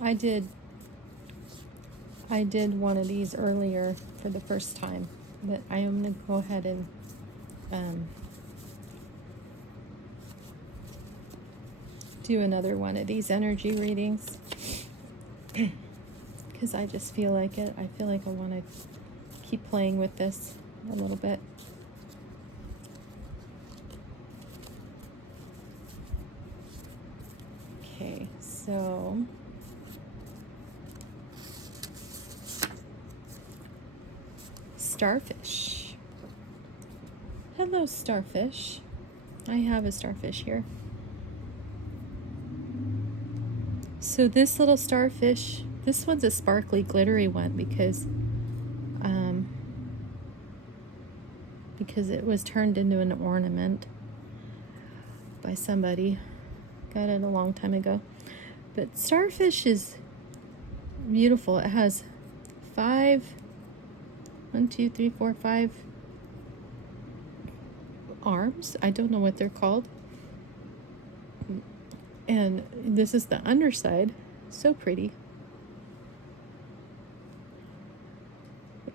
I did one of these earlier for the first time, but I am going to go ahead and do another one of these energy readings because I just feel like it. I feel like I want to keep playing with this a little bit. Okay, so starfish. Hello, starfish. I have a starfish here. So this little starfish, this one's a sparkly, glittery one because it was turned into an ornament by somebody. Got it a long time ago. But starfish is beautiful. It has 5 arms. I don't know what they're called. And this is the underside. So pretty.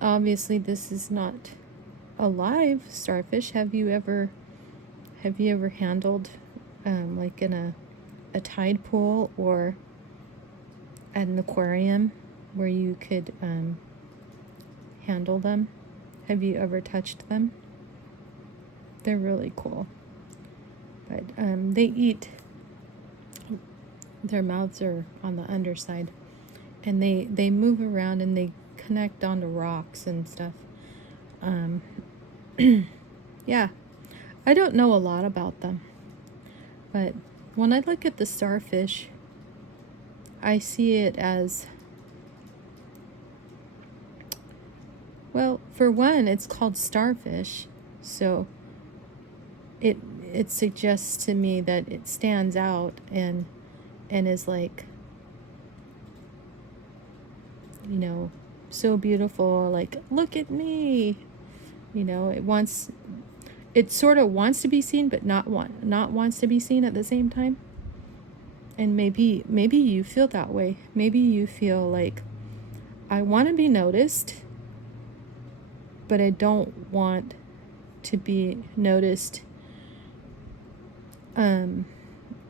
Obviously, this is not a live starfish. Have you ever handled like in a tide pool or at an aquarium where you could handle them? Have you ever touched them? They're really cool. But they eat, their mouths are on the underside, and they move around and they connect onto rocks and stuff. Yeah, I don't know a lot about them, but when I look at the starfish, I see it as, well, for one, it's called starfish, so it suggests to me that it stands out and is like, you know, so beautiful, like, look at me, you know, it sort of wants to be seen but not wants to be seen at the same time. And maybe you feel that way. Maybe you feel like, I want to be noticed, but I don't want to be noticed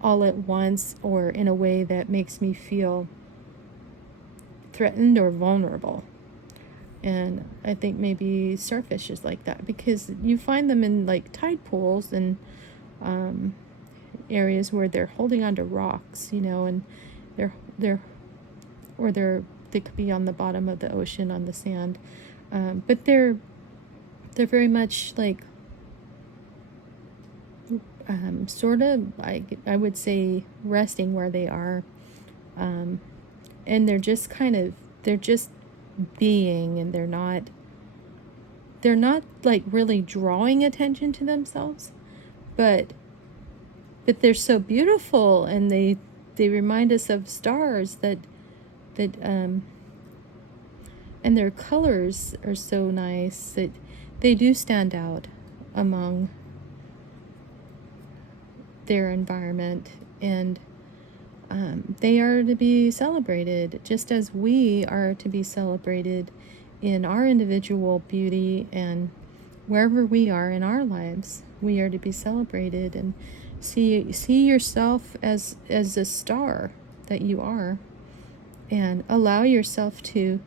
all at once or in a way that makes me feel threatened or vulnerable. And I think maybe starfish is like that, because you find them in like tide pools and areas where they're holding onto rocks, you know, and they could be on the bottom of the ocean on the sand, but they're very much like sort of, I would say, resting where they are, and they're just being, and they're not like really drawing attention to themselves, but they're so beautiful, and they remind us of stars that and their colors are so nice that they do stand out among their environment, and they are to be celebrated just as we are to be celebrated in our individual beauty, and wherever we are in our lives, we are to be celebrated, and see yourself as a star that you are, and allow yourself to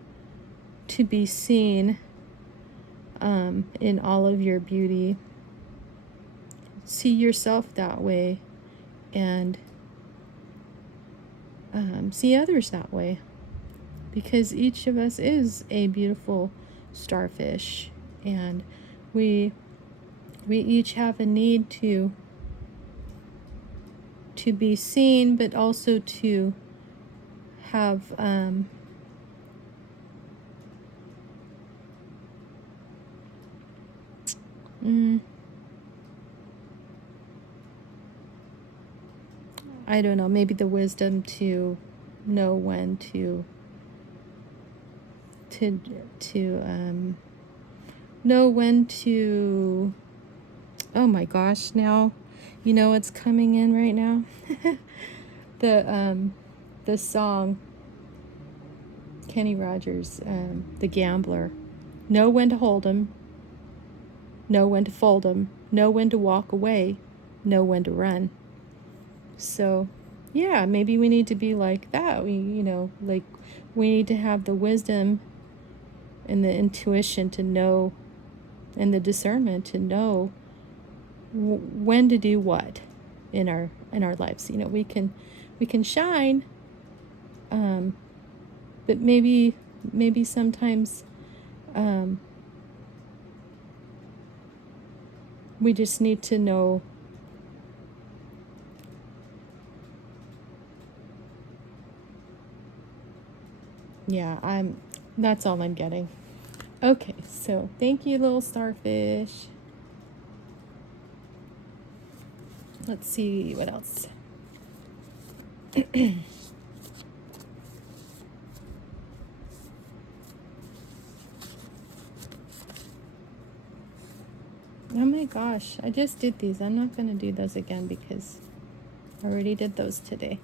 be seen in all of your beauty. See yourself that way, and see others that way, because each of us is a beautiful starfish, and we each have a need to be seen, but also to have I don't know, maybe the wisdom to know when to know when to, oh my gosh, now you know what's coming in right now. The song Kenny Rogers, the gambler. Know when to hold 'em, know when to fold 'em, know when to walk away, know when to run. So, yeah, maybe we need to be like that. We need to have the wisdom and the intuition to know, and the discernment to know when to do what in our lives. We can shine, but maybe sometimes we just need to know. Yeah, that's all I'm getting. Okay, so thank you, little starfish. Let's see what else. Oh my gosh, I just did these. I'm not going to do those again because I already did those today.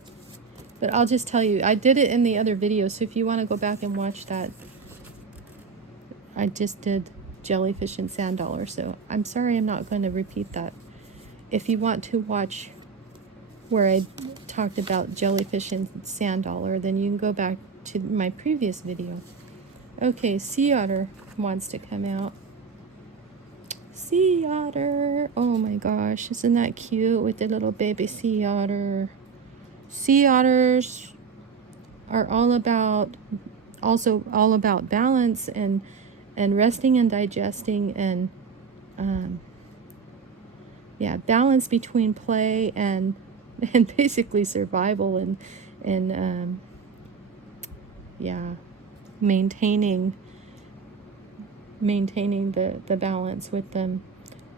But I'll just tell you, I did it in the other video, so if you want to go back and watch that, I just did jellyfish and sand dollar, so I'm sorry I'm not going to repeat that. If you want to watch where I talked about jellyfish and sand dollar, then you can go back to my previous video. Okay, sea otter wants to come out. Sea otter, oh my gosh, isn't that cute with the little baby sea otter? Sea otters are all about balance and resting and digesting, and balance between play and basically survival, and maintaining the balance with them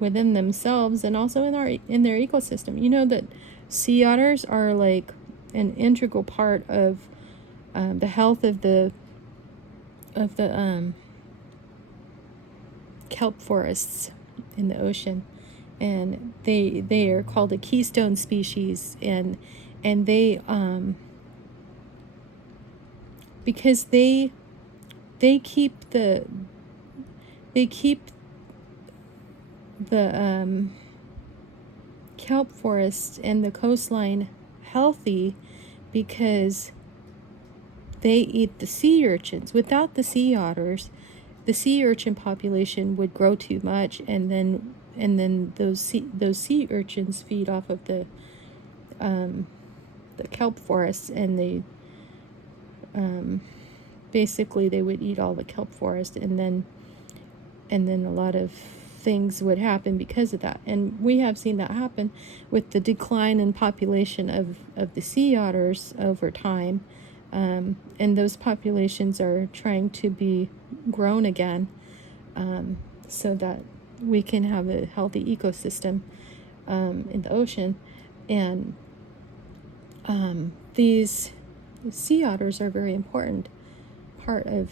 within themselves and also in their ecosystem. You know that sea otters are like an integral part of the health of the kelp forests in the ocean, and they are called a keystone species, and they because they keep the kelp forest and the coastline healthy because they eat the sea urchins. Without the sea otters, the sea urchin population would grow too much, and then those sea urchins feed off of the kelp forests, and they basically they would eat all the kelp forest, and then a lot of things would happen because of that. And we have seen that happen with the decline in population of the sea otters over time, and those populations are trying to be grown again, so that we can have a healthy ecosystem in the ocean. And these sea otters are a very important part of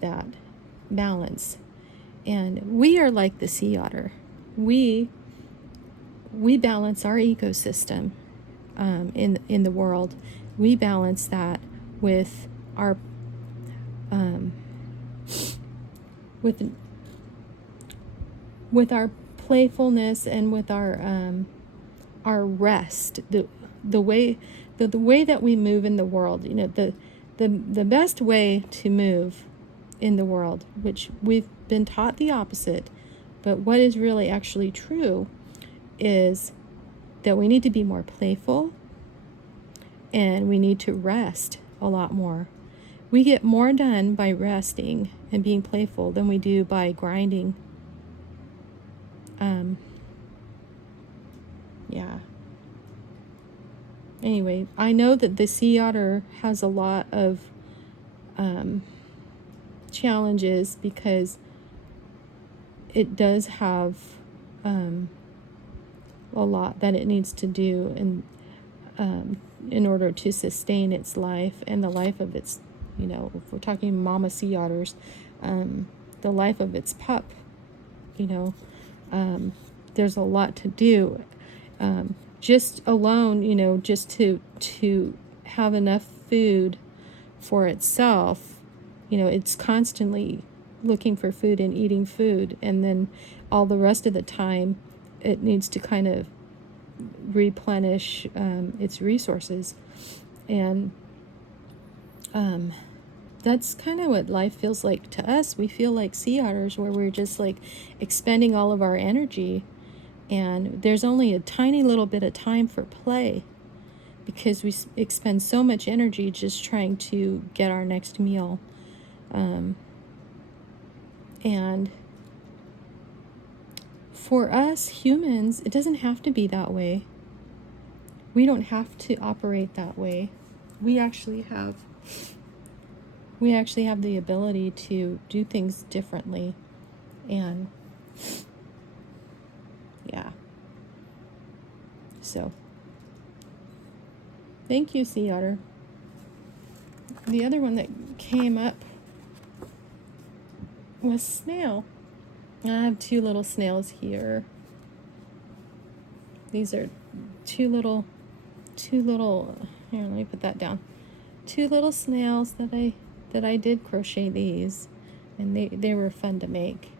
that balance. And we are like the sea otter. We balance our ecosystem in the world. We balance that with our with our playfulness and with our rest. The way that we move in the world. You know, the best way to move in the world, which we've been taught the opposite, but what is really actually true is that we need to be more playful, and we need to rest a lot more. We get more done by resting and being playful than we do by grinding. Anyway, I know that the sea otter has a lot of challenges because it does have a lot that it needs to do in order to sustain its life and the life of its, if we're talking mama sea otters, the life of its pup. There's a lot to do. Just alone, just to have enough food for itself it's constantly looking for food and eating food, and then all the rest of the time it needs to kind of replenish its resources. And that's kind of what life feels like to us. We feel like sea otters, where we're just like expending all of our energy, and there's only a tiny little bit of time for play, because we expend so much energy just trying to get our next meal. And for us humans, it doesn't have to be that way. We don't have to operate that way. We actually have the ability to do things differently. And yeah. So, thank you, sea otter. The other one that came up was snail. I have two little snails here. These are two little, here, let me put that down. Two little snails that I did crochet these, and they were fun to make.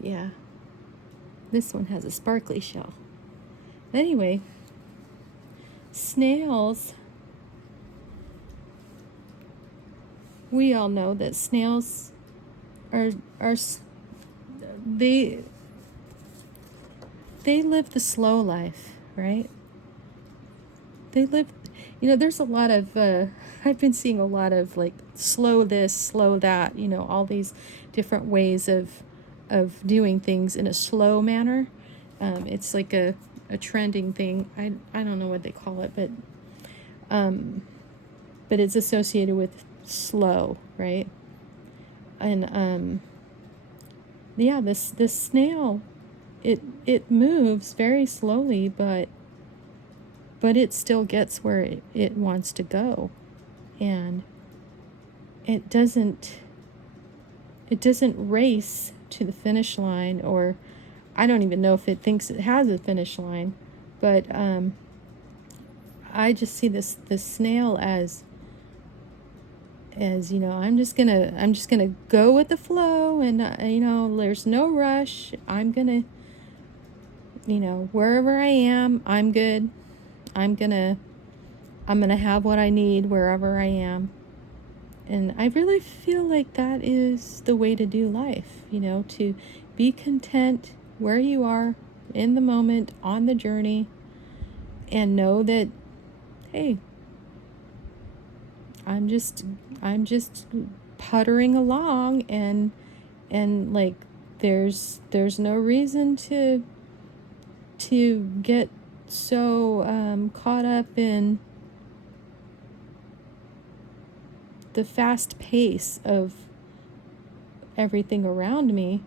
Yeah. This one has a sparkly shell. Anyway, snails, we all know that snails they live the slow life, right? They live, there's a lot of, I've been seeing a lot of like slow this, slow that, all these different ways of doing things in a slow manner. It's like a trending thing. I don't know what they call it, but it's associated with slow, right? And yeah, this snail, it moves very slowly, but it still gets where it wants to go. And it doesn't race to the finish line, or I don't even know if it thinks it has a finish line, but I just see this snail as I'm just gonna go with the flow, and there's no rush. I'm gonna, wherever I am, I'm good. I'm gonna have what I need wherever I am. And I really feel like that is the way to do life, to be content where you are in the moment, on the journey, and know that, hey, I'm just puttering along, and like there's no reason to get so caught up in the fast pace of everything around me.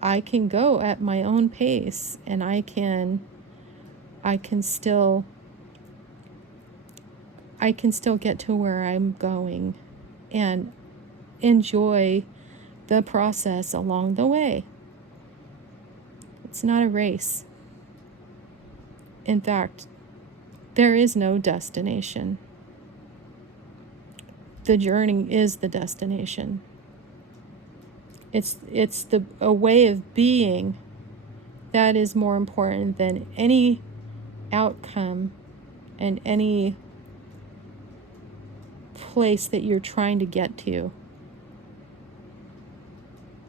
I can go at my own pace, and I can still get to where I'm going and enjoy the process along the way. It's not a race. In fact, there is no destination. The journey is the destination. It's a way of being that is more important than any outcome and any place that you're trying to get to.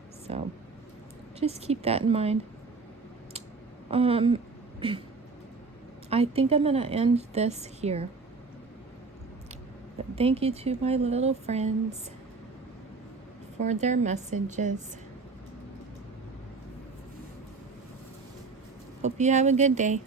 So just keep that in mind. I think I'm gonna end this here. But thank you to my little friends for their messages. Hope you have a good day.